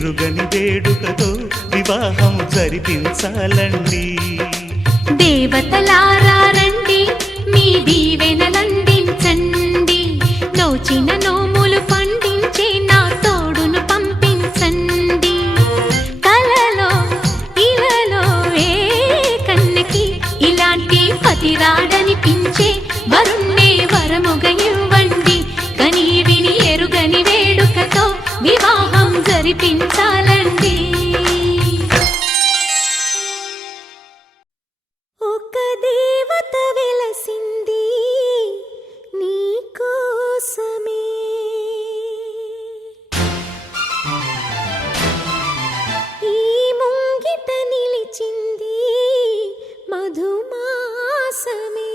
ఎరుగని వేడుకతో వివాహం జరిపించాలండి. దేవతలారా రండి, మీ దీవెనలందించండి. నోచిన నోములు పండించే నా తోడును పంపించండి. కలలో ఇలలో ఏ కన్నకి ఇలాంటి పతి రాడనిపించే వరుణ్ణే వరముగా ఇవ్వండి. కని విని ఎరుగని వేడుకతో వివాహం జరిపించాలండి. ఒక దేవత వెలసింది నీ కోసమే, ఈ ముంగిట నిలిచింది మధుమాసమే.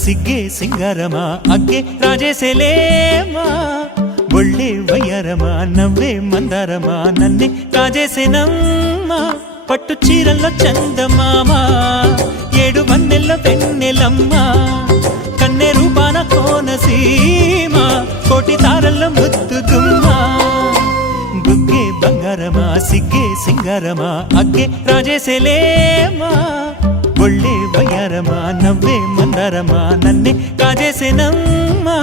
సిగ్గే సింగారమా అగ్గే రాజేసేలేమా ఒళ్ళే వయ్యారమా నవ్వే మందారమా నన్నే కాజేసేనమ్మా పట్టు చీరల్లో చందమామా ఏడు వన్నెల్లో వెన్నెలమ్మా కన్నె రూపాన కోనసీమ కోటి తారల్లో ముద్దుగుమ్మా బుగ్గే బంగారమా సిగ్గే సింగారమా అగ్గే రాజేసేలేమా ఒళ్ళే వయ్యారమా నవ్వే మందారమా నన్నే కాజేసేనమ్మా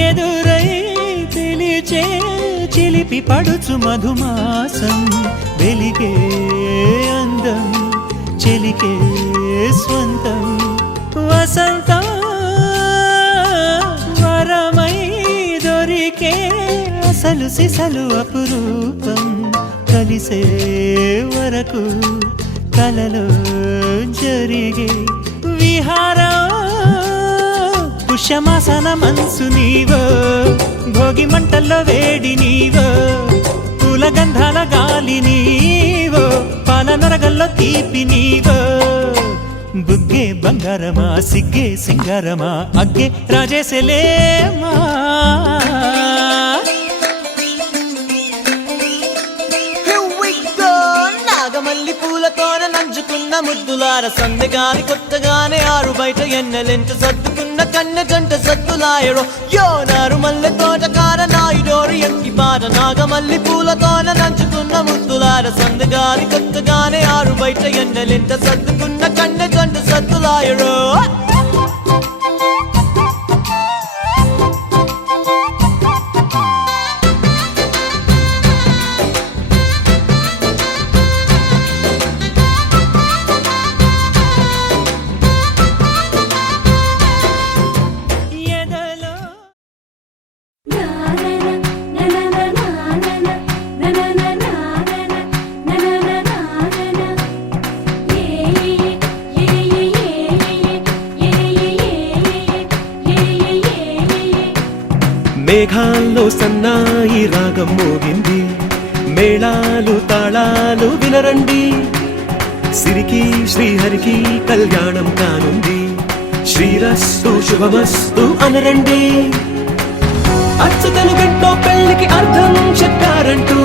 ఎదురై పిలిచే చిలిపి పడుచు మధుమాసం వెలిగే అందం చెలికే స్వంతం వసంతం వరమై దొరికే అసలు సిసలు అపురూపం కలిసే వరకు కలలో జరిగే విహారం పుష్యమాసన మనసు నీవో భోగి మంటల్లో వేడి నీవో పూల గంధాల గాలి నీవో పాల నరగల్లో తీపి నీవో బుగ్గే బంగారమా సిగ్గే సింగారమా అగ్గే రాజేసేలేమా నాగమల్లి పూలతోన నంచుకున్న ముద్దులార సందెగాని కొత్తగానే ఆరు బయట ఎన్నెలెంట సర్దుకున్న కన్నె జంట సద్దులాయడో యోనారు మల్లె తోటకార నాయుడోరు ఎంకి పాట నాగమల్లి పూలతోన నంచుకున్న ముద్దులార సందెగాని కొత్తగానే ఆరు బయట ఎన్నెలెంట సర్దుకున్న కన్నె జంట సద్దులాయడో మేఘాల్లో సన్నాయి రాగం మోగింది మేళాలు తాళాలు వినరండి సిరికి శ్రీహరికి కళ్యాణం కానుంది శ్రీరస్తు శుభమస్తు అనరండి అచ్చతలు గంటో పెళ్లికి అర్థం చెప్పారంటూ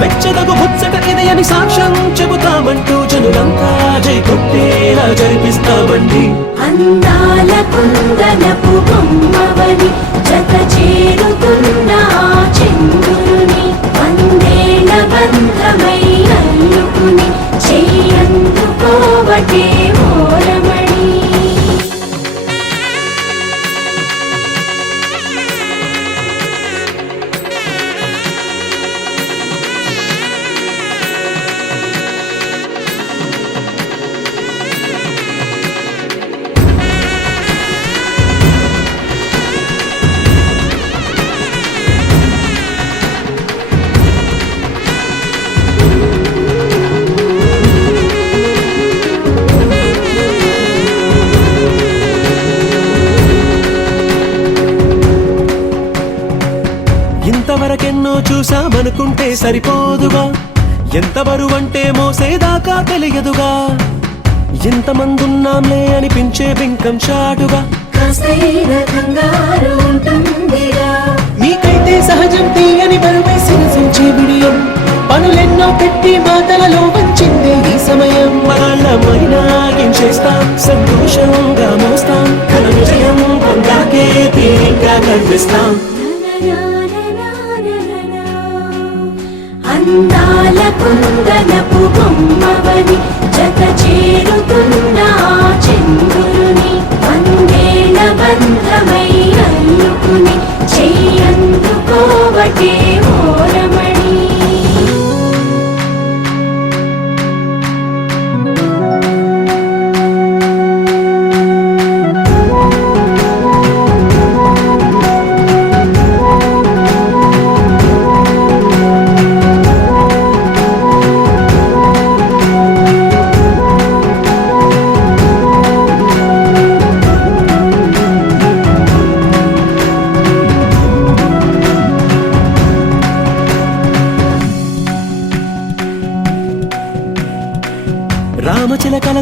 మెచ్చదగు ముచ్చట ఇది అని సాక్ష్యం చెబుతామంటూ జనులంతా జై కొట్టేలా జరిపిస్తామండి అందాల కుందనపు బొమ్మవని జత చేరుతున్న చంద్రుని వందేల బంధమై అల్లుకుని చెయ్యందుకోవటే మోరమణి ఇంతవరకెన్నో చూసామనుకుంటే సరిపోదుగా ఎంత బరువంటే మోసేదాకా తెలియదుగా ఎంతమందున్నాంలే అనిపించే బింకం చాటుగా మీకైతే సహజం తీయని బరువే సిరసించే బిడియం పనులెన్నో పెట్టి మాటలలో వచ్చింది ఈ సమయం మనమైనా ఏం చేస్తాం సంతోషంగా మోస్తాం ఘన విజయం పొందాకే తీరిగ్గా కనిపిస్తాం అందాల కుందనపు బొమ్మవని జత చేరుతున్న చంద్రుని వందేల బంధమై అల్లుకుని చెయ్యందుకోవటే మోరమణి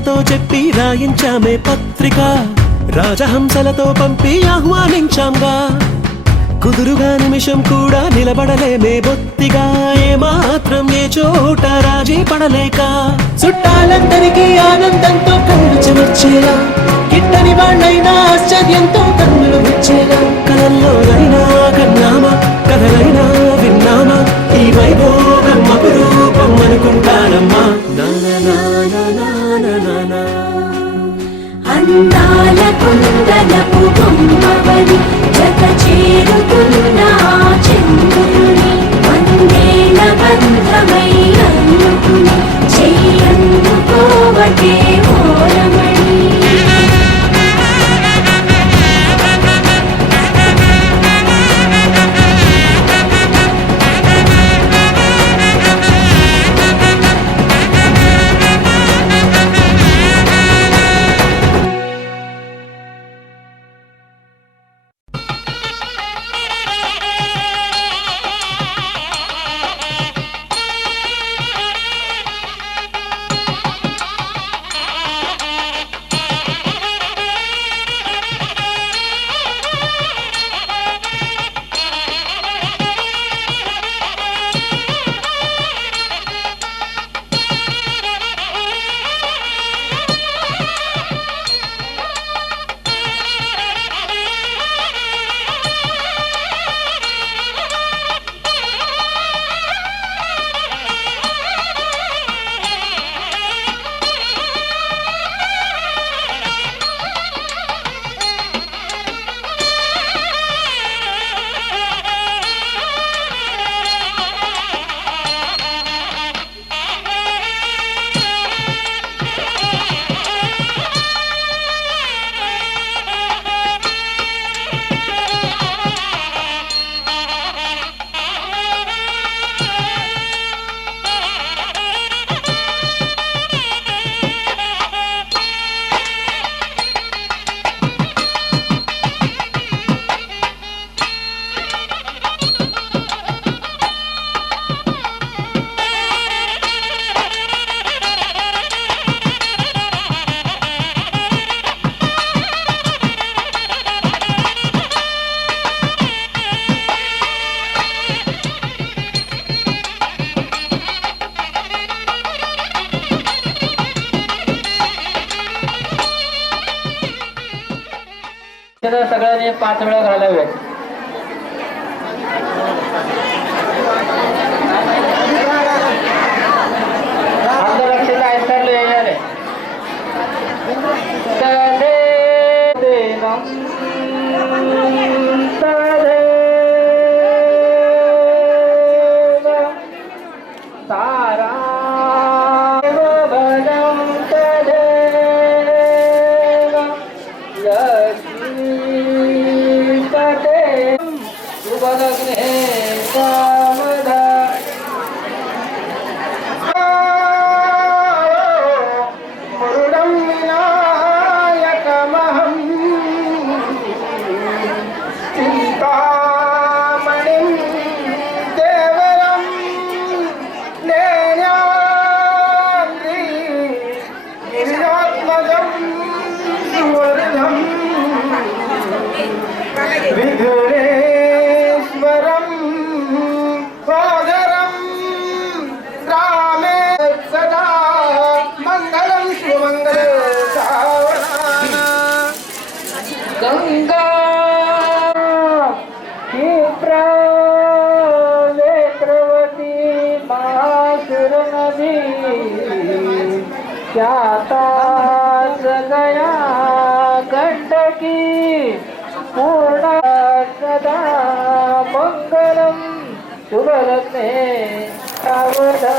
రాతతో చెప్పి రాయించామే పత్రిక, రాజహంసలతో పంపి ఆహ్వానించాంగా. కుదురుగా నిమిషం కూడా నిలబడలేమే బొత్తిగా, ఏమాత్రం ఏ చోట రాజీ పడలేక. చుట్టాలందరికీ ఆనందంతో కళ్ళు చెమర్చేలా, గిట్టని వాళ్ళైనా ఆశ్చర్యంతో కన్నులు వచ్చేలా. కలల్లోనైనా కన్నామా, కథలైనా విన్నామా, ఈ వైభోగం అపురూపం అనుకుంటానమ్మా. అందాల కుందనపు బొమ్మవని జత చేరుతున్న ఆ చంద్రుని, వందేల బంధమై అల్లుకుని చెయ్యందుకోవటే ఓరమణి. सगळ्यांनी 5 वेळा घालावे. आपल्या लक्षात ऐकायला येणार तारा विघ्नेश्वरं सागरं रामे सदा मंगलं सुमंगल गंगा नेत्रवती महासुर नदी क्या गया गंडकी पूर्ण सदा मंगलम शुभलग्ने सावधा